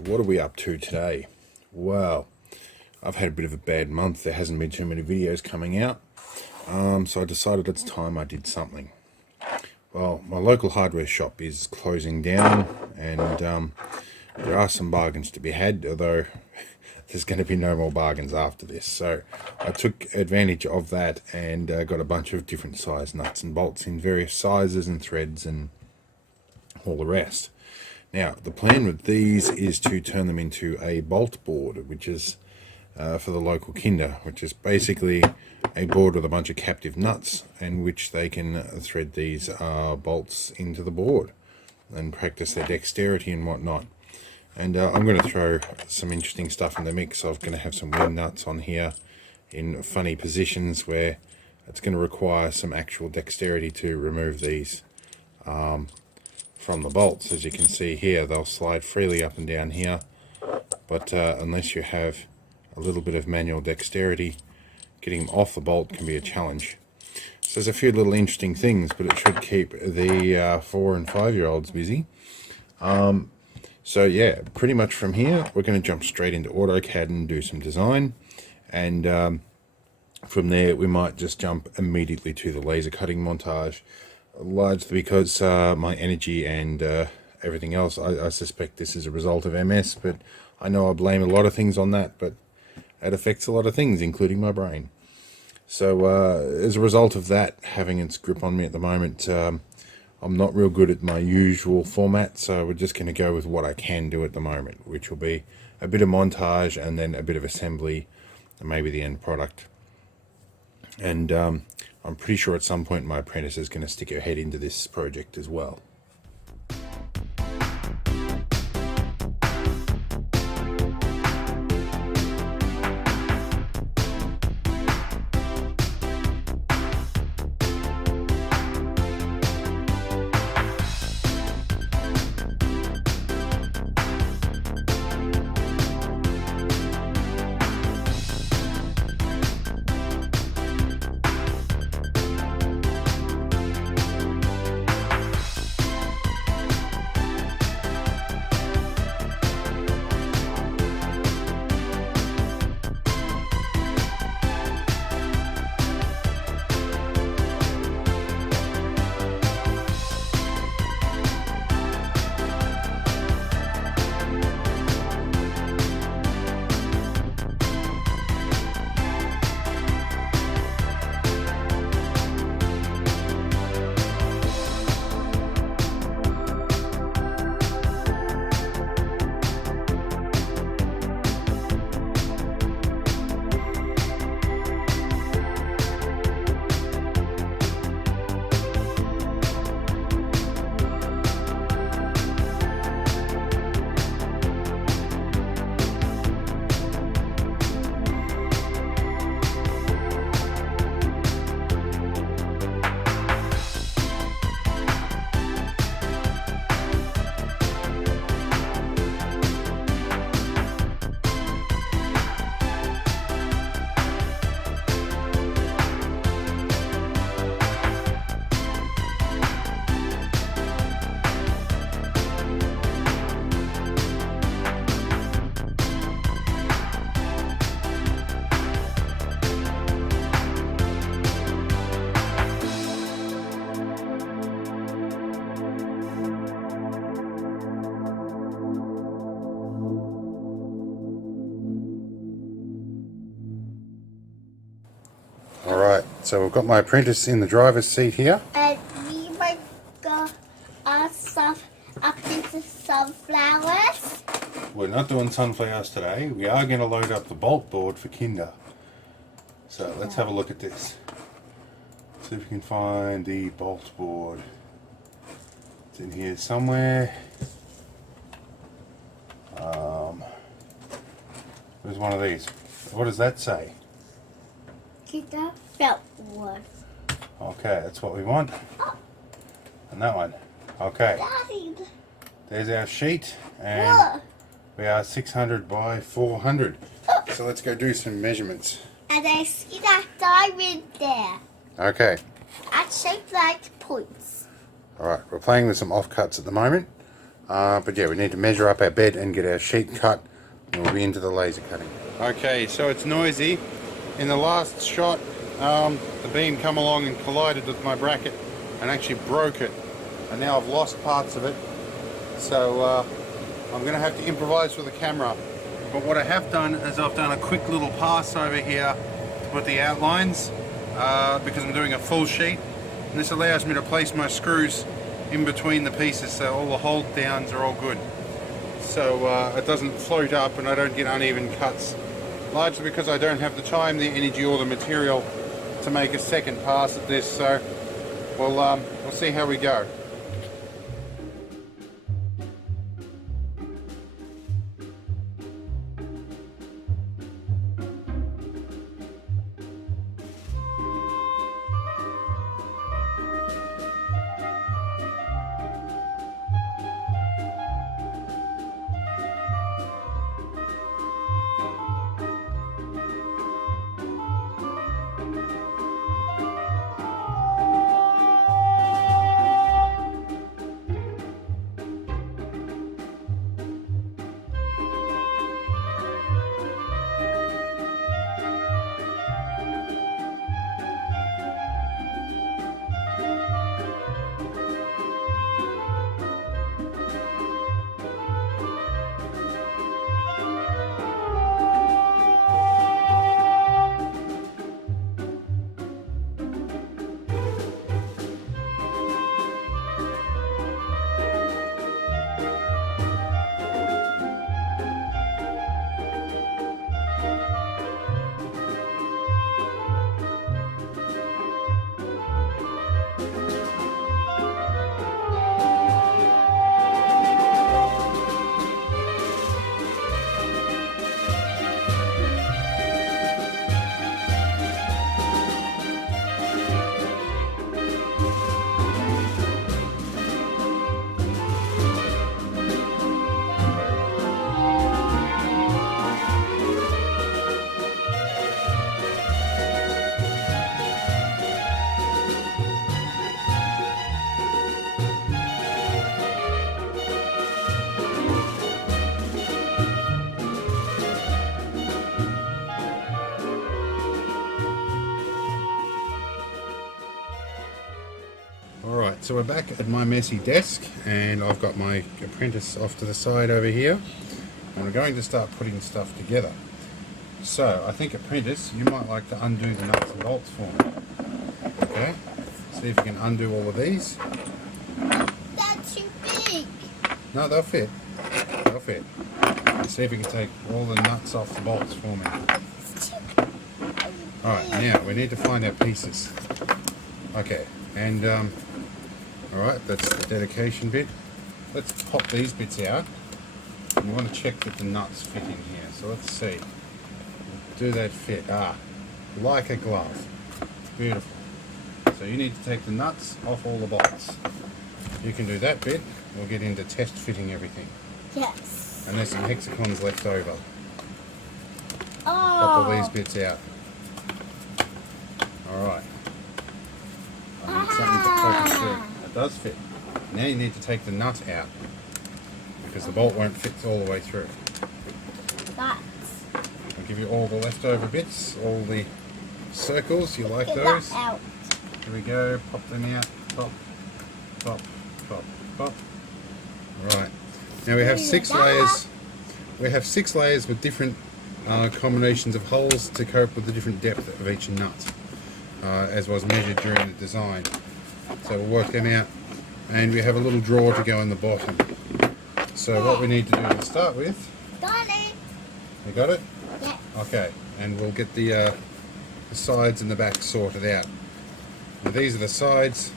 what are we up to today? Well, I've had a bit of a bad month. There hasn't been too many videos coming out. So I decided it's time I did something. Well, my local hardware shop is closing down, and there are some bargains to be had, although there's going to be no more bargains after this. So I took advantage of that and got a bunch of different size nuts and bolts in various sizes and threads and all the rest. Now, the plan with these is to turn them into a bolt board, which is for the local kinder, which is basically a board with a bunch of captive nuts, and which they can thread these bolts into the board and practice their dexterity and whatnot. And I'm going to throw some interesting stuff in the mix. I'm going to have some wing nuts on here in funny positions where it's going to require some actual dexterity to remove these from the bolts. As you can see here, they'll slide freely up and down here, but unless you have a little bit of manual dexterity, getting them off the bolt can be a challenge. So there's a few little interesting things, but it should keep the 4 and 5 year olds busy. So yeah, pretty much from here we're going to jump straight into AutoCAD and do some design, and from there we might just jump immediately to the laser cutting montage, largely because my energy and everything else, I suspect this is a result of MS, but I know I blame a lot of things on that, but it affects a lot of things, including my brain. So as a result of that having its grip on me at the moment, I'm not real good at my usual format, so we're just going to go with what I can do at the moment, which will be a bit of montage and then a bit of assembly and maybe the end product. And I'm pretty sure at some point my apprentice is going to stick her head into this project as well. Alright, so we've got my apprentice in the driver's seat here. And we might go up into sunflowers. We're not doing sunflowers today. We are going to load up the bolt board for Kinder. So let's have a look at this. See if we can find the bolt board. It's in here somewhere. There's one of these. What does that say? Kinder felt one. Okay, that's what we want. And that one. Okay. Daddy, There's our sheet, and look. we are 600 by 400. So let's go do some measurements. And I see that diamond there. Okay. That's shaped like points. Alright, we're playing with some offcuts at the moment. But yeah, we need to measure up our bed and get our sheet cut, and we'll be into the laser cutting. Okay, so it's noisy. In the last shot, the beam come along and collided with my bracket and actually broke it, and now I've lost parts of it, so I'm going to have to improvise with the camera. But what I have done is I've done a quick little pass over here to put the outlines, because I'm doing a full sheet, and this allows me to place my screws in between the pieces so all the hold downs are all good, so it doesn't float up and I don't get uneven cuts, largely because I don't have the time, the energy or the material to make a second pass at this. So we'll see how we go. Alright, so we're back at my messy desk, and I've got my apprentice off to the side over here, and we're going to start putting stuff together. So I think, apprentice, you might like to undo the nuts and bolts for me. Okay, see if you can undo all of these. That's too big. No, they'll fit. They'll fit. See if you can take all the nuts off the bolts for me. Alright, now we need to find our pieces. Okay, and alright, that's the dedication bit. Let's pop these bits out. And you want to check that the nuts fit in here. So let's see. Do that fit? Ah, like a glove. Beautiful. So you need to take the nuts off all the bolts. You can do that bit. We'll get into test fitting everything. Yes. And there's some hexagons left over. Oh. Pop all these bits out. Alright. I need something to focus through. It does fit. Now you need to take the nut out, because the bolt won't fit all the way through. That's. I'll give you all the leftover bits, all the circles. You like Get those? that out. Here we go. Pop them out. Pop, pop, pop, pop. Right. Now we have 6 layers. We have 6 layers with different combinations of holes to cope with the different depth of each nut, as was measured during the design. So we'll work them out, and we have a little drawer to go in the bottom. So what we need to do to start with. Got it. You got it? Yeah. Okay, and we'll get the sides and the back sorted out. Now these are the sides.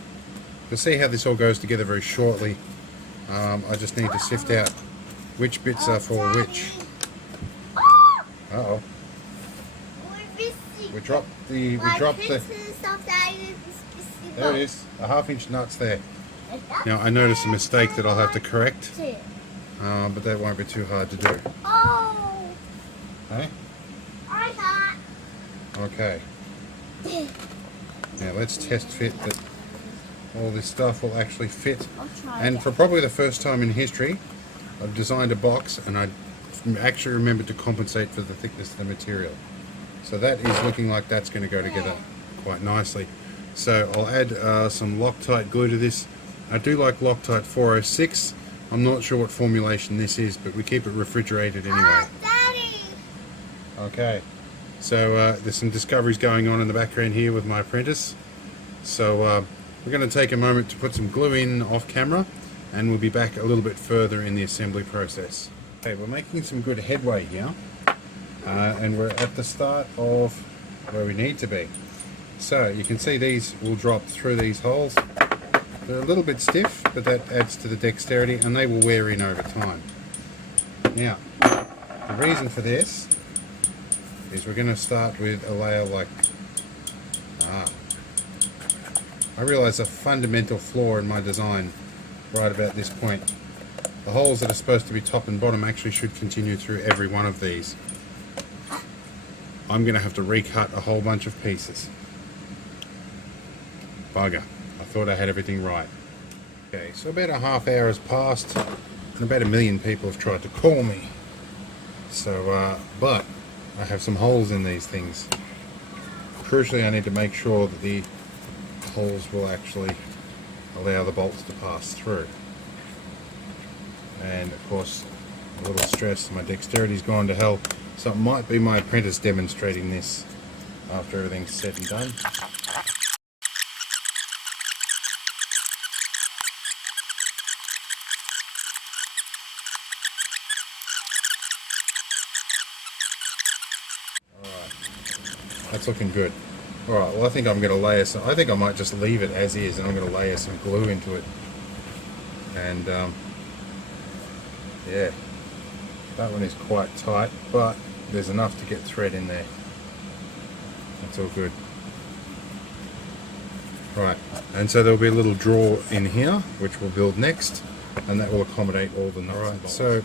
You'll see how this all goes together very shortly. I just need to sift out which bits are for which. Oh, Uh-oh. we're missing. We dropped the there it is, a 1/2-inch nuts there. Now I noticed a mistake that I'll have to correct, but that won't be too hard to do. Oh, Hey? I got. Okay. Now let's test fit that all this stuff will actually fit. I'll try And it. for probably the first time in history, I've designed a box and I actually remembered to compensate for the thickness of the material. So that is looking like that's going to go together quite nicely. So I'll add some Loctite glue to this. I do like Loctite 406. I'm not sure what formulation this is, but we keep it refrigerated anyway. Ah, Daddy! Okay, so there's some discoveries going on in the background here with my apprentice. So we're going to take a moment to put some glue in off camera, and we'll be back a little bit further in the assembly process. Okay, we're making some good headway here, and we're at the start of where we need to be. So you can see these will drop through these holes. They're a little bit stiff, but that adds to the dexterity, and they will wear in over time. Now, the reason for this is we're going to start with a layer like... I realise a fundamental flaw in my design right about this point. The holes that are supposed to be top and bottom actually should continue through every one of these. I'm going to have to recut a whole bunch of pieces. Bugger. I thought I had everything right. Okay, so about a half hour has passed and about 1 million people have tried to call me. So, but I have some holes in these things. Crucially, I need to make sure that the holes will actually allow the bolts to pass through. And of course, a little stress, my dexterity's gone to hell. So it might be my apprentice demonstrating this after everything's said and done. That's looking good. Alright, well I think I'm going to layer some, I think I might just leave it as is and I'm going to layer some glue into it. And yeah, that one is quite tight, but there's enough to get thread in there. That's all good. Right, and so there'll be a little drawer in here, which we'll build next, and that will accommodate all the nuts and bolts. So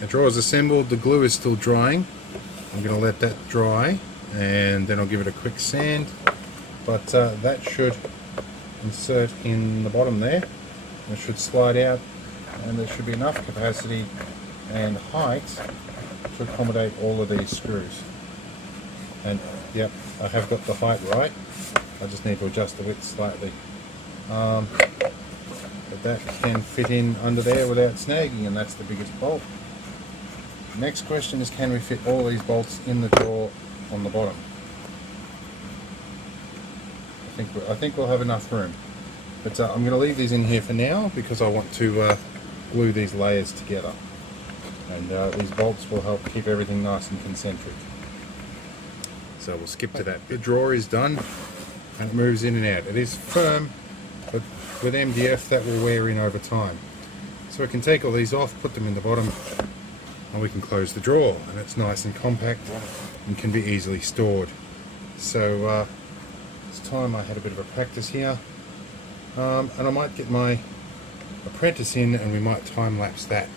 the drawer is assembled, the glue is still drying. I'm going to let that dry, and then I'll give it a quick sand, but that should insert in the bottom there. It should slide out, and there should be enough capacity and height to accommodate all of these screws. And yep, I have got the height right. I just need to adjust the width slightly. But that can fit in under there without snagging, and that's the biggest bolt. Next question is, can we fit all these bolts in the drawer on the bottom? I think we'll have enough room. But I'm going to leave these in here for now because I want to glue these layers together. And these bolts will help keep everything nice and concentric. So we'll skip to that. The drawer is done and it moves in and out. It is firm, but with MDF that will wear in over time. So we can take all these off, put them in the bottom, and we can close the drawer, and it's nice and compact and can be easily stored. So it's time I had a bit of a practice here, and I might get my apprentice in and we might time lapse that.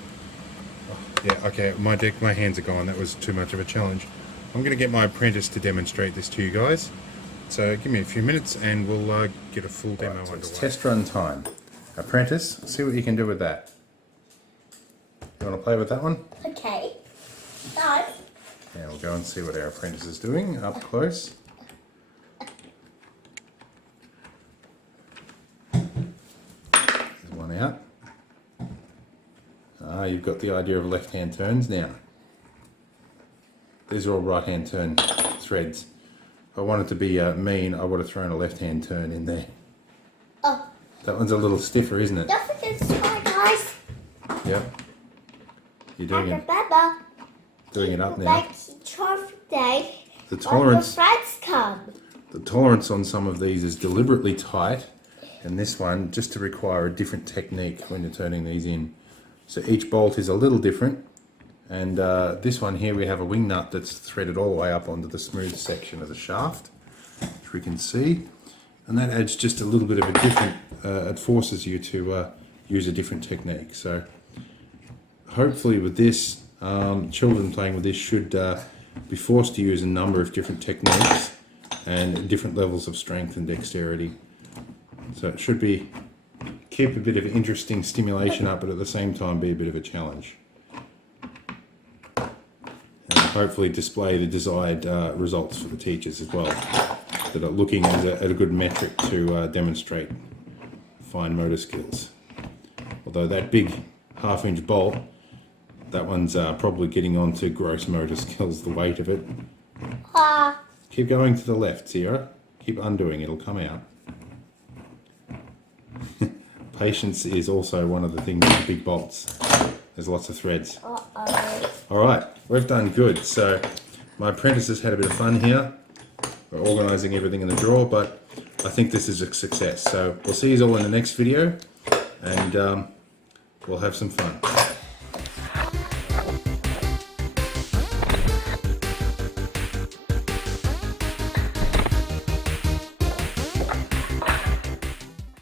Oh, yeah, okay, my hands are gone. That was too much of a challenge. I'm going to get my apprentice to demonstrate this to you guys. So give me a few minutes and we'll get a full demo underway. It's test run time. Apprentice, see what you can do with that. You want to play with that one? Okay. No. Yeah, we'll go and see what our apprentice is doing up close. There's one out. Ah, you've got the idea of left-hand turns now. These are all right-hand turn threads. If I wanted to be mean, I would have thrown a left-hand turn in there. Oh. That one's a little stiffer, isn't it? Don't forget to subscribe, guys. Yep. You're doing And it. remember, Doing it up now. like trophy day. The When your tolerance. friends come. The tolerance on some of these is deliberately tight, and this one just to require a different technique when you're turning these in. So each bolt is a little different, and this one here we have a wing nut that's threaded all the way up onto the smooth section of the shaft, which we can see, and that adds just a little bit of a different, it forces you to use a different technique. So hopefully with this, children playing with this should be forced to use a number of different techniques and different levels of strength and dexterity. So it should be keep a bit of interesting stimulation up, but at the same time be a bit of a challenge. And hopefully display the desired results for the teachers as well, that are looking at a good metric to demonstrate fine motor skills. Although that big 1/2 inch bolt, that one's probably getting on to gross motor skills, the weight of it. Keep going to the left, Sierra. Keep undoing, it'll come out. Patience is also one of the things with big bolts. There's lots of threads. Alright, we've done good. So my apprentices had a bit of fun here. We're organising everything in the drawer, but I think this is a success. So we'll see you all in the next video, and we'll have some fun.